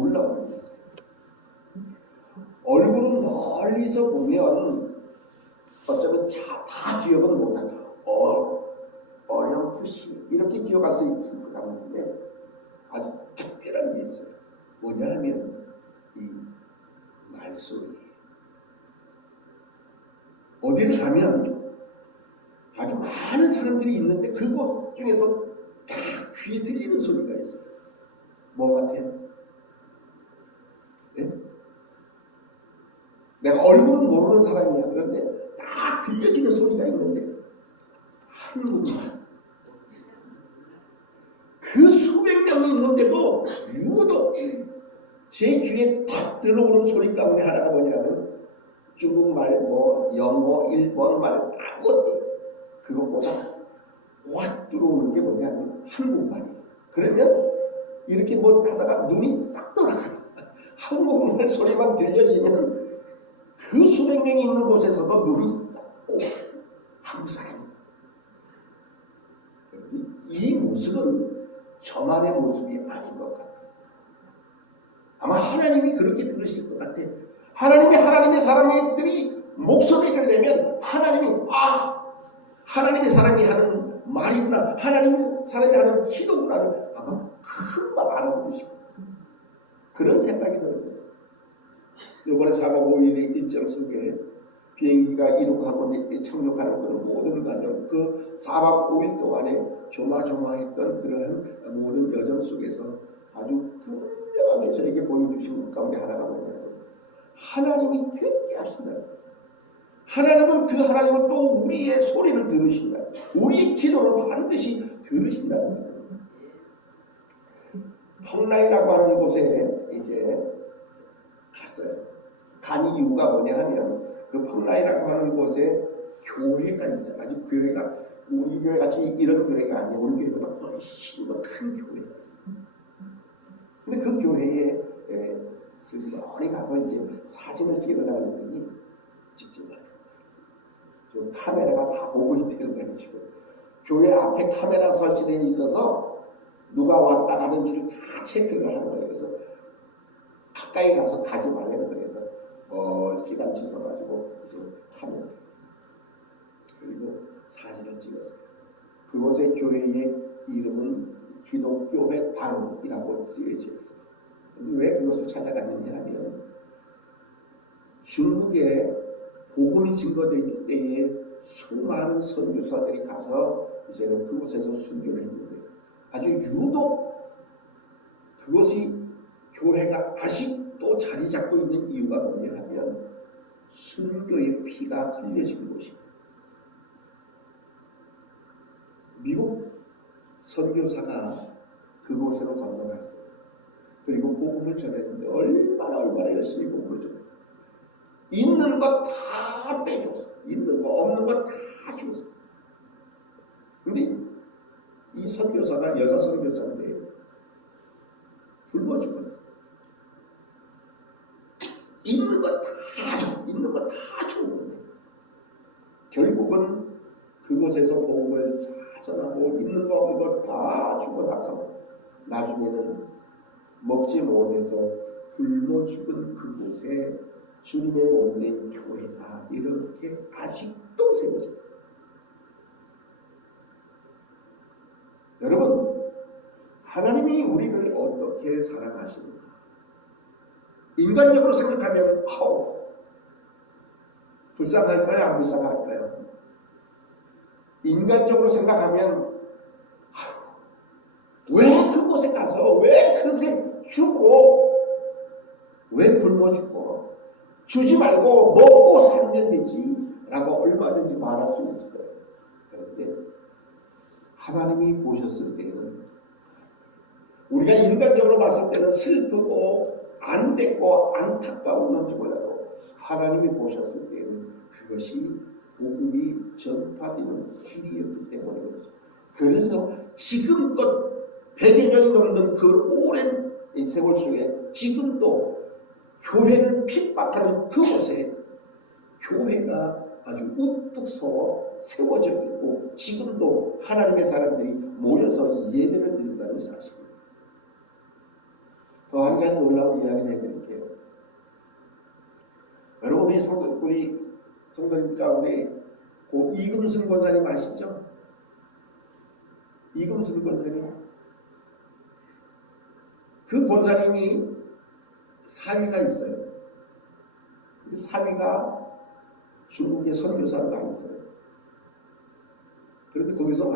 놀라운 게 있어요. 얼굴은 멀리서 보면 어쩌면 다 기억은 못하고 어렴풋이 이렇게 기억할 수 있을 것 같은데 아주 특별한 게 있어요. 뭐냐 하면 이 말소리. 어디를 가면 아주 많은 사람들이 있는데 그곳 중에서 다 귀에 들리는 소리가 있어요. 뭐 같아요? 네? 내가 얼굴은 모르는 사람이야. 그런데 딱 들려지는 소리가 있는데 한국말. 그 수백 명이 있는데도 유독 제 귀에 탁 들어오는 소리 가운데 하나가 뭐냐면 중국말, 영어, 일본말 아무것도 그것보다 확 들어오는 게 뭐냐면 한국말이에요. 그러면 이렇게 하다가 눈이 싹 돌아가요. 한국말 소리만 들려지면 그 수백 명이 있는 곳에서도 눈이 싹 한국 사람. 이 모습은 저만의 모습이 아닌 것 같아요. 아마 하나님이 그렇게 들으실 것 같아요. 하나님의 사람들이 목소리를 내면 하나님의 사람이 하는 말이구나, 하나님의 사람이 하는 기도구나를 아마 금방 알아들으실 거예요. 그런 생각이 드는 거예요. 이번에 4박 5일의 일정 속에 비행기가 이륙하고 착륙하는 그런 모든 과정, 그 4박 5일 동안에 조마조마했던 그러한 모든 여정 속에서 아주 분명하게 저에게 보여주신 것 가운데 하나가 뭐냐면 하나님이 듣게 하신다. 하나님은 또 우리의 소리를 들으신다. 우리의 기도를 반드시 들으신다는 거예요. 펑라이라고 하는 곳에 이제 갔어요. 간 이유가 뭐냐 하면 그 펑라이라고 하는 곳에 교회가 있어요. 아주 교회가 우리 교회 같이 이런 교회가 아니에요. 우리 교회보다 훨씬 더 큰 교회가 있어요. 근데 그 교회에 슬머리 가서 이제 사진을 찍으려고 했더니 찍지 말아요. 저 카메라가 다 보고 있다는 거예요. 지금 교회 앞에 카메라 설치되어 있어서 누가 왔다 가는지를 다 체크를 하는 거예요. 그래서 가까이 가서 가지 말라는 거예요. 그래서 시간치 서가지고 카메라 그리고 사진을 찍었어요. 그곳의 교회의 이름은 기독교회 당이라고 쓰여져 있어요. 왜 그것을 찾아갔느냐 하면 중국에 복음이 증거될 때에 수많은 선교사들이 가서 이제는 그곳에서 순교를 했는데 아주 유독 그것이 교회가 아직도 자리 잡고 있는 이유가 뭐냐 하면 순교의 피가 흘려진 곳이에요. 미국 선교사가 그곳으로 건너갔어요. 그리고 복음을 전했는데 얼마나 열심히 복음을 전했어요. 있는 것 다 빼줬어. 있는 거 없는 것 다 줬어. 근데 이 선교사가 여자 선교사인데 굶어 죽었어. 있는 것 다 줘. 있는 것 다 줬는데 결국은 그곳에서 복음을 전하고 있는 거 없는 거 다 주고 나서 나중에는 먹지 못해서 굶어 죽은 그곳에 주님의 몸된 교회가 이렇게 아직도 세워집니다. 여러분, 하나님이 우리를 어떻게 사랑하시는가? 인간적으로 생각하면 불쌍할까요? 안 불쌍할까요? 인간적으로 생각하면 왜 그곳에 가서 왜 그게 주고 왜 굶어 죽고 주지 말고 먹고 살면 되지 라고 얼마든지 말할 수 있을 거예요. 그런데 하나님이 보셨을 때는 우리가 인간적으로 봤을 때는 슬프고 안됐고 안타까웠는지 몰라도 하나님이 보셨을 때는 그것이 복음이 전파되는 길이었기 때문에 그렇습니다. 그래서 지금껏 100여 년이 넘는 그 오랜 세월 속에 지금도 교회를 핍박하는 그곳에 교회가 아주 우뚝 서워 세워져 있고 지금도 하나님의 사람들이 모여서 예배를 드린다는 사실입니다. 더 한 가지 놀라운 이야기를 해드릴게요. 여러분, 우리 성도님 가운데 그 이금순 권사님 아시죠? 이금순 권사님. 그 권사님이 사위가 있어요. 그 사위가 중국의 선교사로 가 있어요. 그런데 거기서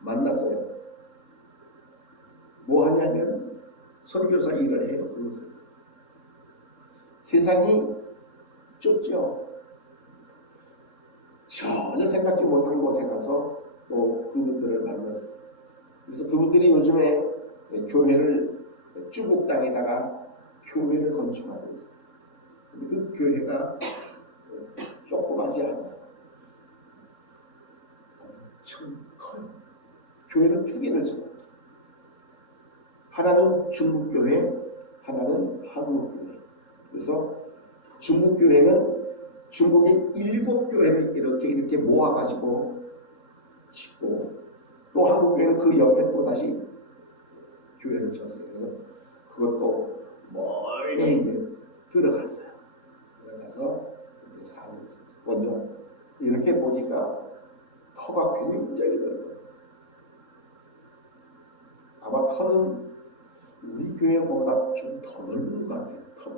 만났어요. 뭐 하냐면 선교사 일을 해요. 그곳에서. 세상이 좁죠. 전혀 생각지 못한 곳에 가서 또 그분들을 만났어요. 그래서 그분들이 요즘에 교회를 중국 땅에다가 교회를 건축하고 있어요. 근데 그 교회가 조그마지 않아요. 엄청 커요. 교회를 두 개를 줘요. 하나는 중국 교회, 하나는 한국 교회. 그래서 중국 교회는 중국의 7교회를 이렇게 모아가지고 짓고, 또 한국 교회는 그 옆에 또 다시 교회를 쳤어요. 그래서 그것도 멀리 이제 들어갔어요. 들어가서 이제 사는 거죠. 먼저 이렇게 보니까 터가 굉장히 넓어요. 아마 터는 우리 교회보다 좀 더 넓은 것 같아요. 터.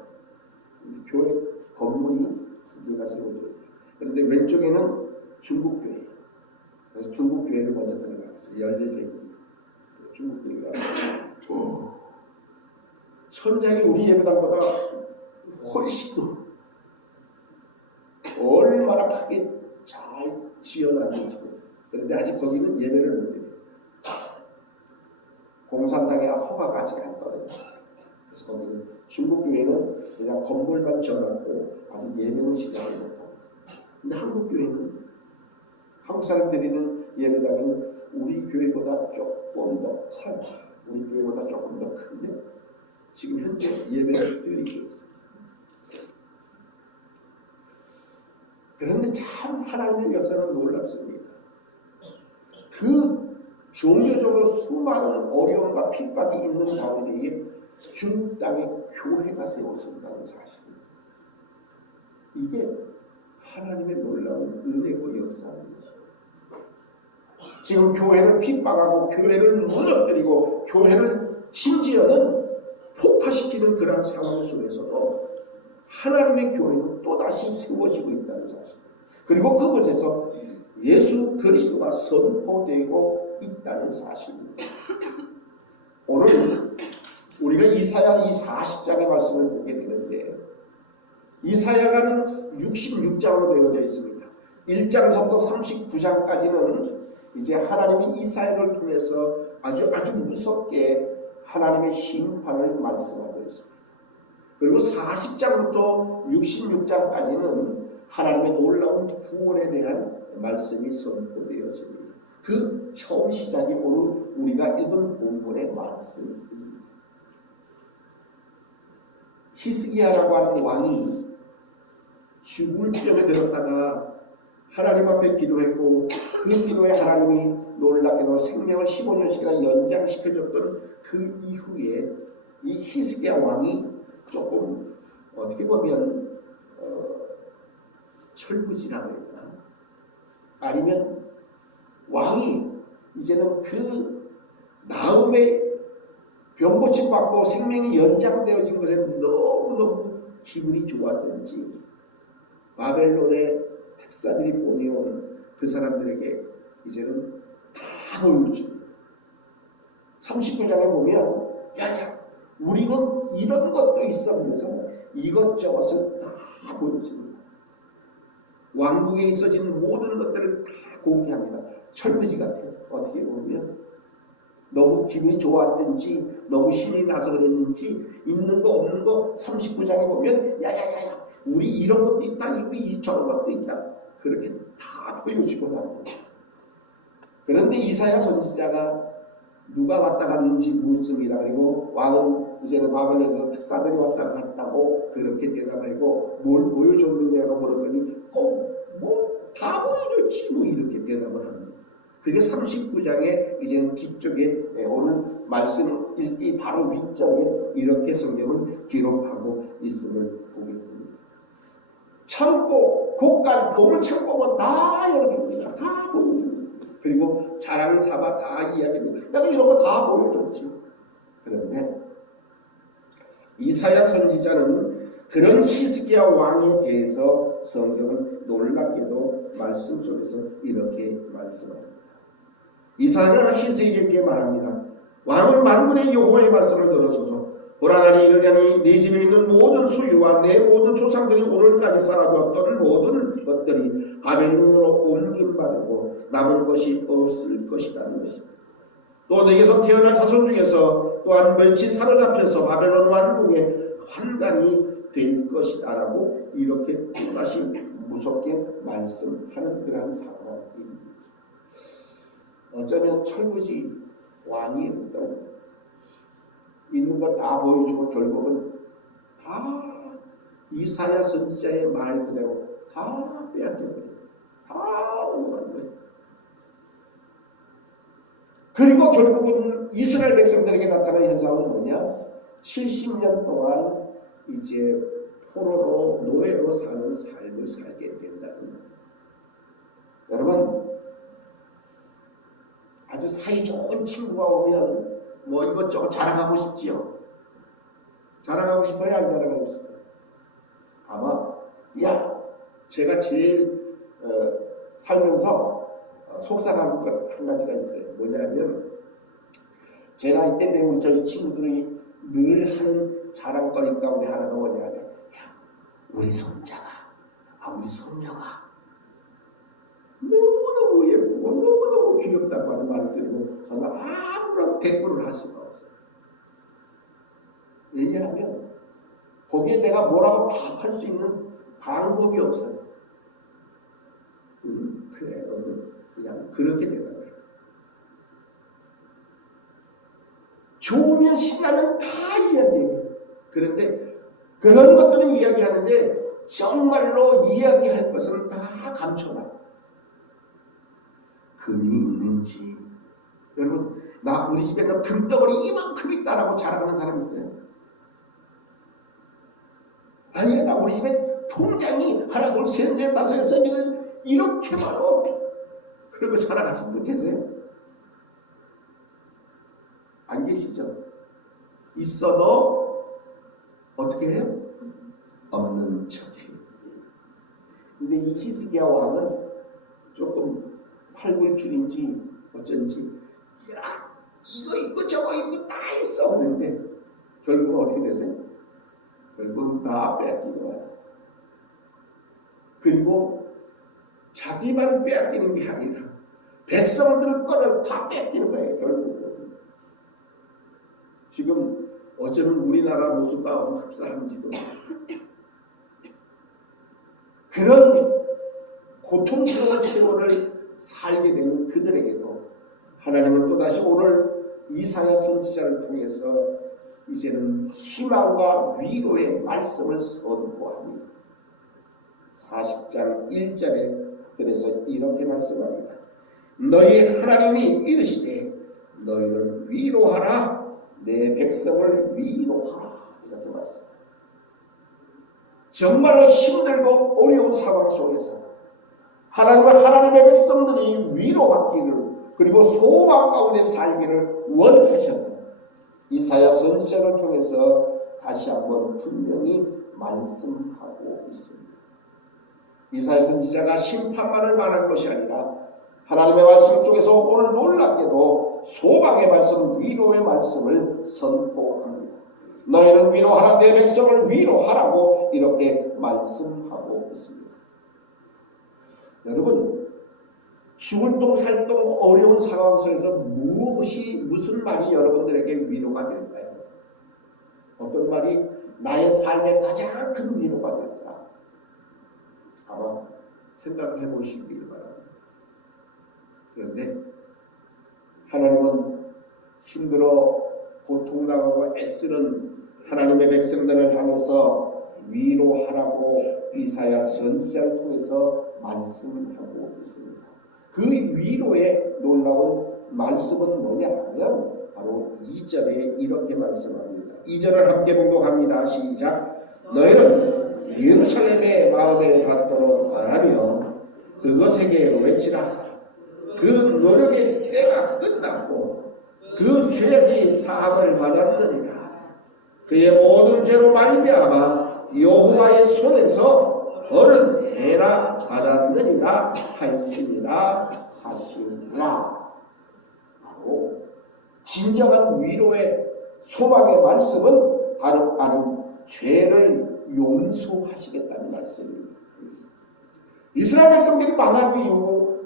우리 교회 건물이 두 개가 세워져 있어요. 그런데 왼쪽에는 중국 교회예요. 그래서 중국 교회를 먼저 들어가서 열려져 있기. 중국 교회가 천장이 우리 예배당보다 훨씬 높아요. 얼마나 크게 잘 지어놨는지. 그런데 아직 거기는 예배를 못 드려요. 공산당에 허가가 아직 안 떨어져요. 그래서 거기는 중국 교회는 그냥 건물만 지어놨고 아직 예배는 시작을 못하고 있어요. 근데 한국 교회는, 한국 사람들이는 예배당은 우리 교회보다 조금 더 커요. 우리 교회보다 조금 더 큰데 지금 현재 예배를 드리고 있어요. 그런데 참 하나님의 역사는 놀랍습니다. 그 종교적으로 수많은 어려움과 핍박이 있는 가운데에 중국 땅에 교회가 세워진다는 사실입니다. 이게 하나님의 놀라운 은혜고 역사입니다. 지금 교회를 핍박하고 교회를 무너뜨리고 교회를 심지어는 폭파시키는 그러한 상황 속에서도 하나님의 교회는 또다시 세워지고 있다는 사실, 그리고 그곳에서 예수 그리스도가 선포되고 있다는 사실입니다. 오늘 우리가 이사야 이 40장의 말씀을 보게 되는데, 이사야가는 66장으로 되어져 있습니다. 1장부터 39장까지는 이제 하나님이 이사야를 통해서 아주 무섭게 하나님의 심판을 말씀하고 있습니다. 그리고 40장부터 66장까지는 하나님의 놀라운 구원에 대한 말씀이 선포되었습니다. 그 처음 시작이 오늘 우리가 읽은 본문의 말씀입니다. 히스기야라고 하는 왕이 죽을 병에 들었다가 하나님 앞에 기도했고, 그 기도에 하나님이 놀랍게도 생명을 15년씩이나 연장시켜줬던 그 이후에 이 히스기야 왕이 조금 어떻게 보면 철부지라고 해야 되나? 아니면 왕이 이제는 그 나음의 병고침 받고 생명이 연장되어진 것에 너무너무 기분이 좋았던지 바벨론의 특사들이 보내온 그 사람들에게 이제는 다 보여줍니다. 39장에 보면 야야 우리는 이런 것도 있어 하면서 이것저것을 다 보여줍니다. 왕국에 있어진 모든 것들을 다 공개합니다. 철부지 같아요. 어떻게 보면 너무 기분이 좋았든지 너무 신이 나서 그랬는지 있는 거 없는 거 39장에 보면 야야야야 우리 이런 것도 있다, 우리 저런 것도 있다, 그렇게 다 보여주고 납니다. 그런데 이사야 선지자가 누가 왔다 갔는지 묻습니다. 그리고 왕은 이제는 바벨론에서 특사들이 왔다 갔다고 그렇게 대답을 하고 뭘 보여줬느냐고 물었더니 뭐 다 보여줬지 뭐 이렇게 대답을 합니다. 그게 39장의 이제는 뒤쪽에 오늘 말씀 읽기 바로 윗장에 이렇게 성경은 기록하고 있음을 보게 됩니다. 창고, 곳간 보물 창고만 다 열어줍니다. 다 보여줍니다. 그리고 자랑 삼아 다 이야기합니다. 내가 이런 거 다 보여줬지. 그런데 이사야 선지자는 그런 히스기야 왕에 대해서 성경은 놀랍게도 말씀 속에서 이렇게 말씀합니다. 이사야가 히스기야에게 말합니다. 왕은 만군의 여호와의 말씀을 들으소서. 보라 날이 이르려니 네 집에 있는 모든 수유와 내 모든 조상들이 오늘까지 쌓아두었던 모든 것들이 바벨론으로 옮김받고 남은 것이 없을 것이라는 것입니다. 또 내게서 태어난 자손 중에서 또한 멸치 사로잡혀서 바벨론 왕궁의 환관이 될 것이다라고 이렇게 또다시 무섭게 말씀하는 그러한 상황입니다. 어쩌면 철부지 왕이 있는 거 다 보여주고 결국은 다 이사야 선지자의 말 그대로 다 빼앗겨버려요. 다 넘어가는 거예요. 그리고 결국은 이스라엘 백성들에게 나타난 현상은 뭐냐? 70년 동안 이제 포로로 노예로 사는 삶을 살게 된다는 거예요. 여러분, 아주 사이 좋은 친구가 오면 뭐 이것저것 자랑하고 싶지요? 자랑하고 싶어요? 안 자랑하고 싶어요? 아마 제가 제일 살면서 속상한 것 한 가지가 있어요. 뭐냐면 제 나이 때 되면 저희 친구들이 늘 하는 자랑거리 가운데 하나가 뭐냐면 우리 손자가 우리 손녀가 너무너무 예쁘고 너무너무 귀엽다고 하는 말을 들으면 저는 아무런 대꾸를 할 수가 없어요. 왜냐하면 거기에 내가 뭐라고 답할 수 있는 방법이 없어요. 그래, 그냥 그렇게 되는 거예요. 좋으면 신나면 다 이야기해요. 그런데 그런 것들은 이야기하는데 정말로 이야기할 것은 다 감춰놔요. 금이 있는지. 여러분, 우리 집에 너 금덩어리 이만큼 있다라고 자랑하는 사람 있어요? 아니야, 나 우리 집에 통장이 하나 둘 셋 넷 다섯 여섯 이렇게 많어. 그러고 살아가신 분 계세요? 안 계시죠? 있어도 어떻게 해요? 없는 척해요. 근데 이 히스기야 왕은 조금 팔불출인지 어쩐지 이거 있고 저거 있고 다 있어. 그런데 결국은 어떻게 되세요? 결국은 다 뺏기고 말았어. 그리고 자기만 빼앗기는 게 아니라 백성들 거를 다 뺏기는 거예요. 결국은. 지금 어쩌면 우리나라 모습과 흡사한지도 그런 고통스러운 세월을 살게 되는 그들에게도 하나님은 또다시 오늘 이사야 선지자를 통해서 이제는 희망과 위로의 말씀을 선포합니다. 40장 1절에 그래서 이렇게 말씀합니다. 너희 하나님이 이르시되 너희는 위로하라. 내 백성을 위로하라. 이렇게 말씀합니다. 정말로 힘들고 어려운 상황 속에서 하나님의 백성들이 위로받기를 그리고 소망 가운데 살기를 원하셔서 이사야 선지자를 통해서 다시 한번 분명히 말씀하고 있습니다. 이사야 선지자가 심판만을 말한 것이 아니라 하나님의 말씀 속에서 오늘 놀랍게도 소망의 말씀, 위로의 말씀을 선포합니다. 너희는 위로하라. 내 백성을 위로하라고 이렇게 말씀하고 있습니다. 여러분, 죽을 똥 살 똥 어려운 상황 속에서 무슨 말이 여러분들에게 위로가 될까요? 어떤 말이 나의 삶의 가장 큰 위로가 될까? 아마 생각해 보시길 바랍니다. 그런데 하나님은 힘들어 고통당하고 애쓰는 하나님의 백성들을 향해서 위로하라고 이사야 선지자를 통해서 말씀을 하고 있습니다. 그 위로의 놀라운 말씀은 뭐냐 하면 바로 2절에 이렇게 말씀합니다. 2절을 함께 봉독합니다. 시작. 너희는 예루살렘의 마음에 닿도록 말하며 그것에게 외치라. 그 노력의 때가 끝났고 그 죄악이 사함을 받았느니라. 그의 모든 죄로 말미암아 여호와의 손에서 벌은 대라 받았느니라 할지니라 하시니라. 바로 진정한 위로의 소망의 말씀은 다름 아닌 죄를 용서하시겠다는 말씀입니다. 이스라엘 백성들이 망한 이후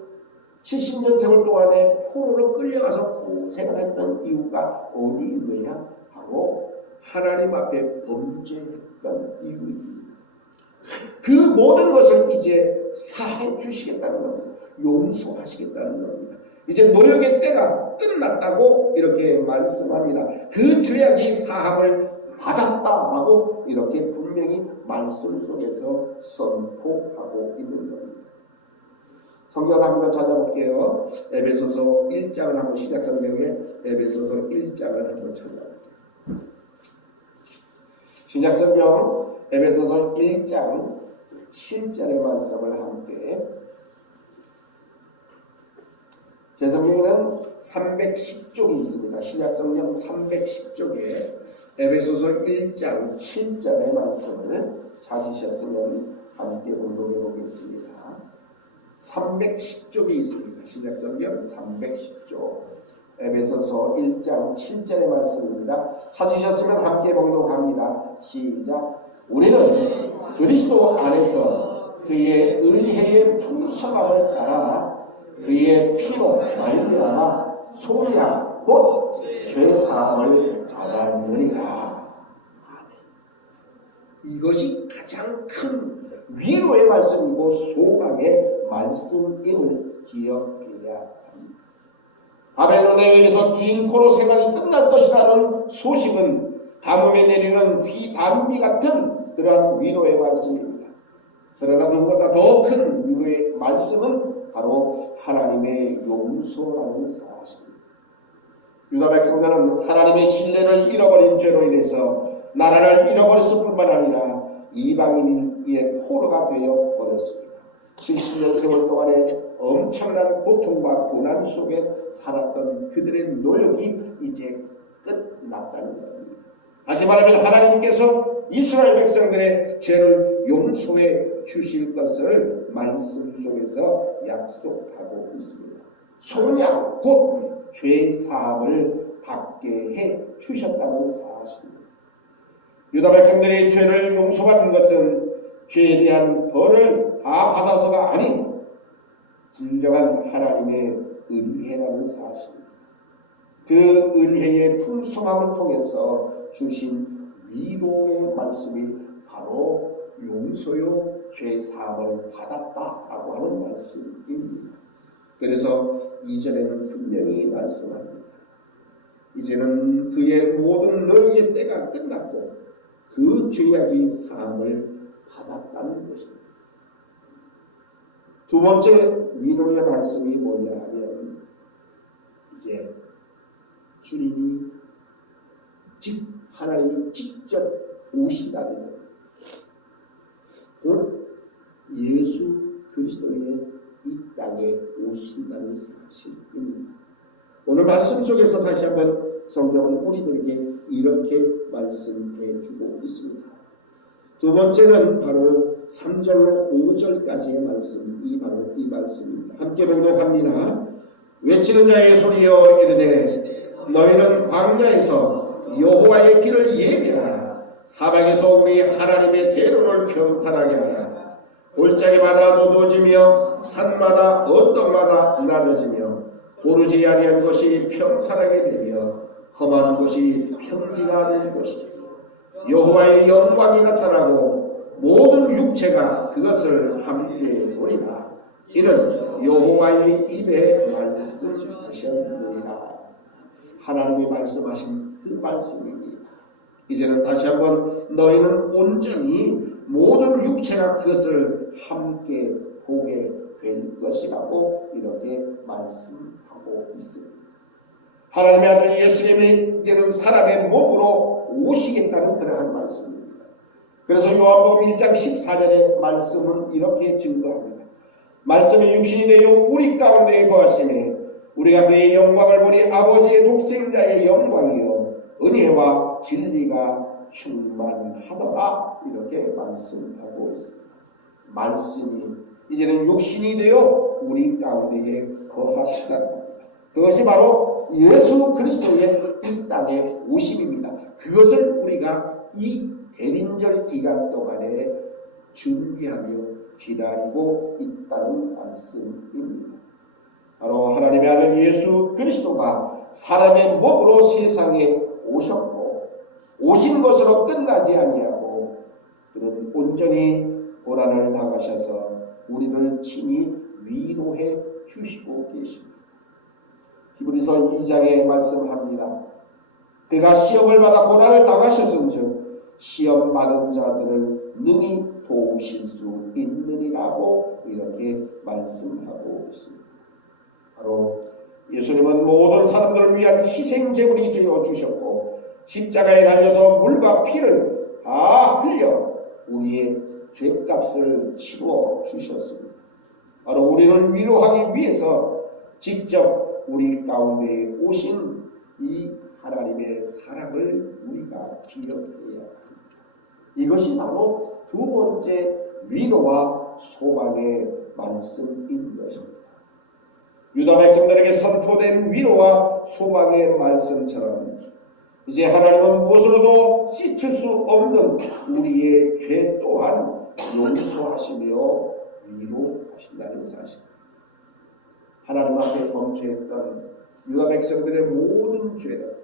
70년 세월 동안에 포로로 끌려가서 고생을 했던 이유가 어디 있느냐 하고 하나님 앞에 범죄했던 이유입니다. 그 모든 것을 이제 사해 주시겠다는 겁니다. 용서하시겠다는 겁니다. 이제 노역의 때가 끝났다고 이렇게 말씀합니다. 그 죄악이 사함을 받았다라고 이렇게 분명히 말씀 속에서 선포하고 있는 겁니다. 성경 한번 찾아볼게요. 에베소서 1장을 한번 시작 성경에 에베소서 1장을 한번 찾아볼게요. 시작 성경 에베소서 1장 7절의 말씀을 함께 제 성경에는 310쪽이 있습니다. 신약성경 310쪽에 에베소서 1장 7절의 말씀을 찾으셨으면 함께 공독해 보겠습니다. 310쪽이 있습니다. 신약성경 310쪽 에베소서 1장 7절의 말씀입니다. 찾으셨으면 함께 공독합니다. 시작. 우리는 그리스도 안에서 그의 은혜의 풍성함을 따라 그의 피로 말미암아 속량 곧 죄사함을 받았느니라. 이것이 가장 큰 위로의 말씀이고 소망의 말씀임을 기억해야 합니다. 바벨론에 의해서 긴 포로 생활이 끝날 것이라는 소식은 가뭄에 내리는 비단비 같은 그러한 위로의 말씀입니다. 그러나 그것보다 더 큰 위로의 말씀은 바로 하나님의 용서라는 사실입니다. 유다 백성들은 하나님의 신뢰를 잃어버린 죄로 인해서 나라를 잃어버렸을 뿐만 아니라 이방인의 포로가 되어 버렸습니다. 70년 세월 동안에 엄청난 고통과 고난 속에 살았던 그들의 노력이 이제 끝났다는 겁니다. 다시 말하면 하나님께서 이스라엘 백성들의 죄를 용서해 주실 것을 말씀 속에서 약속하고 있습니다. 속량 곧 죄 사함을 받게 해 주셨다는 사실입니다. 유다 백성들이 죄를 용서받은 것은 죄에 대한 벌을 다 받아서가 아닌 진정한 하나님의 은혜라는 사실입니다. 그 은혜의 풍성함을 통해서 주신 위로의 말씀이 바로 용서요 죄 사함을 받았다라고 하는 말씀입니다. 그래서 2절에는 분명히 말씀합니다. 이제는 그의 모든 노력의 때가 끝났고 그 죄악이 사함을 받았다는 것입니다. 두 번째 위로의 말씀이 뭐냐 하면 이제 주님이 하나님이 직접 오신다는 겁니다. 곧 예수 그리스도의 이 땅에 오신다는 사실입니다. 오늘 말씀 속에서 다시 한번 성경은 우리들에게 이렇게 말씀해 주고 있습니다. 두 번째는 바로 3절로 5절까지의 말씀, 바로 이 말씀입니다. 함께 봉독합니다. 외치는 자의 소리여 이르되 너희는 광야에서 여호와의 길을 예비하라. 사방에서 우리 하나님의 대로를 평탄하게 하라. 골짜기마다 노도지며 산마다 언덕마다 낮아지며 고르지 아니한 것이 평탄하게 되며 험한 곳이 평지가 될 것이며 여호와의 영광이 나타나고 모든 육체가 그것을 함께 보리라. 이는 여호와의 입에 말씀하셨느니라. 하나님이 말씀하신 그 말씀입니다. 이제는 다시 한번 너희는 온전히 모든 육체가 그것을 함께 보게 될 것이라고 이렇게 말씀하고 있습니다. 하나님의 아들 예수님이 이제는 사람의 몸으로 오시겠다는 그러한 말씀입니다. 그래서 요한복음 1장 14절의 말씀은 이렇게 증거합니다. 말씀이 육신이 되어 우리 가운데 거하시매 우리가 그의 영광을 보니 아버지의 독생자의 영광이요 은혜와 진리가 충만하더라. 이렇게 말씀하고 있습니다. 말씀이 이제는 육신이 되어 우리 가운데에 거하시다는 겁니다. 그것이 바로 예수 그리스도의 이 땅에 오심입니다. 그것을 우리가 이 대림절 기간 동안에 준비하며 기다리고 있다는 말씀입니다. 바로 하나님의 아들 예수 그리스도가 사람의 몸으로 세상에 오셨고 오신 것으로 끝나지 아니하고 그는 온전히 고난을 당하셔서 우리를 친히 위로해 주시고 계십니다. 히브리서 2장에 말씀합니다. 그가 시험을 받아 고난을 당하셨은즉 시험 받은 자들을 능히 도우실 수 있느니라고 이렇게 말씀하고 있습니다. 바로 예수님은 모든 사람들을 위한 희생제물이 되어 주셨고 십자가에 달려서 물과 피를 다 흘려 우리의 죄값을 치루어 주셨습니다. 바로 우리를 위로하기 위해서 직접 우리 가운데 오신 이 하나님의 사랑을 우리가 기억해야 합니다. 이것이 바로 두 번째 위로와 소망의 말씀인 것입니다. 유다 백성들에게 선포된 위로와 소망의 말씀처럼 이제 하나님은 무엇으로도 씻을 수 없는 우리의 죄 또한 용서하시며 위로하신다는 사실. 하나님 앞에 범죄했던 유다 백성들의 모든 죄를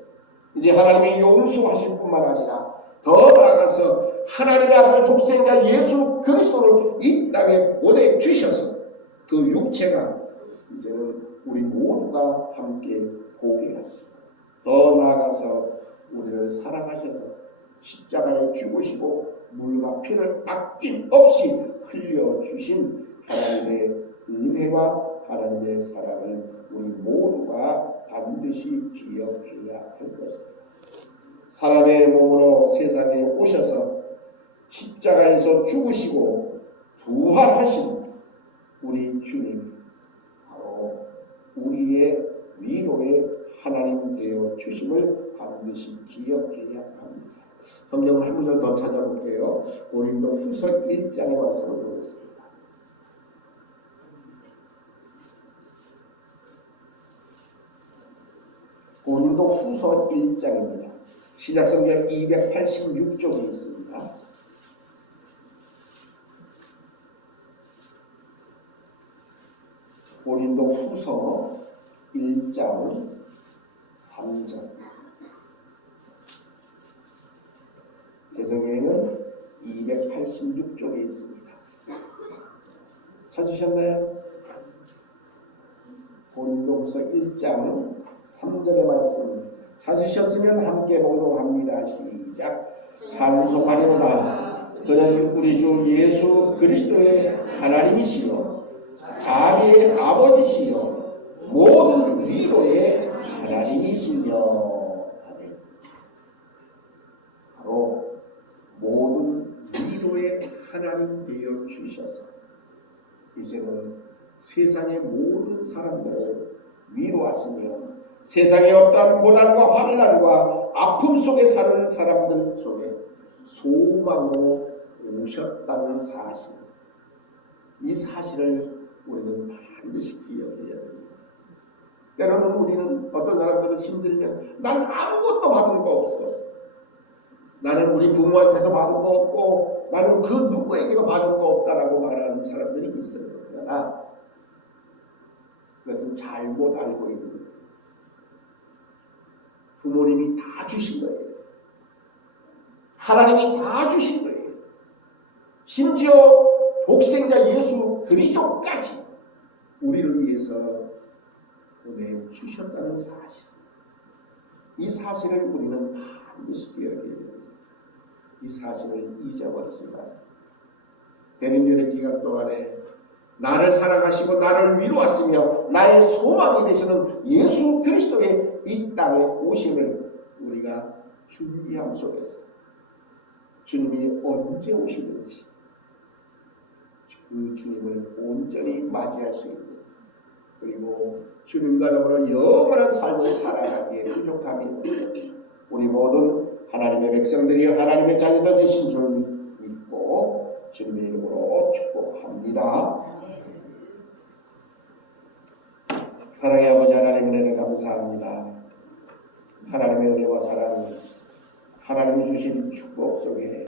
이제 하나님이 용서하실 뿐만 아니라 더 나아가서 하나님의 아들 독생자 예수 그리스도를 이 땅에 보내주셔서 그 육체가 이제는 우리 모두가 함께 보게 하시고 더 나아가서 우리를 사랑하셔서 십자가에 죽으시고 물과 피를 아낌없이 흘려주신 하나님의 은혜와 하나님의 사랑을 우리 모두가 반드시 기억해야 할 것입니다. 사람의 몸으로 세상에 오셔서 십자가에서 죽으시고 부활하신 우리 주님, 바로 우리의 위로의 하나님 되어 주심을 반드시 기억해야 합니다. 성경을 한 문장 더 찾아볼게요. 고린도 후서 1장의 말씀을 보겠습니다. 고린도 후서 1장입니다. 신약성경 286쪽에 있습니다. 고린도 후서 1장 3절. 제 성경에는 286쪽에 있습니다. 찾으셨나요? 고린도후서 1장 3절의 말씀 찾으셨으면 함께 봉독합니다. 시작. 찬송하리로다. 그는 우리 주 예수 그리스도의 하나님이시요 자비의 아버지시요 모든 위로의 하나님이시며. 아멘. 바로 모든 위로의 하나님 되어 주셔서 이제는 세상의 모든 사람들을 위로하시며 세상에 어떠한 고난과 환난과 아픔 속에 사는 사람들 속에 소망으로 오셨다는 사실, 이 사실을 우리는 반드시 기억해야 됩니다. 때로는 우리는 어떤 사람들은 힘들면 난 아무것도 받은 거 없어, 나는 우리 부모한테도 받은 거 없고 나는 그 누구에게도 받은 거 없다라고 말하는 사람들이 있어요. 그러나 그것은 잘못 알고 있는 거예요. 부모님이 다 주신 거예요. 하나님이 다 주신 거예요. 심지어 독생자 예수 그리스도까지 우리를 위해서 보내주셨다는 사실, 이 사실을 우리는 반드시 기억해야 됩니다. 이 사실을 잊어버리지 마세요. 대림절의 기간 동안에 나를 사랑하시고 나를 위로하시며 나의 소망이 되시는 예수 그리스도의 이 땅에 오심을 우리가 준비함 속에서 주님이 언제 오시는지 그 주님을 온전히 맞이할 수 있는, 그리고 주님과 더불어 영원한 삶을 살아가기에 부족함이 없는 우리 모든 하나님의 백성들이 하나님의 자녀들 되신 줄 믿고 주님의 이름으로 축복합니다. 사랑의 아버지 하나님, 은혜를 감사합니다. 하나님의 은혜와 사랑, 하나님이 주신 축복 속에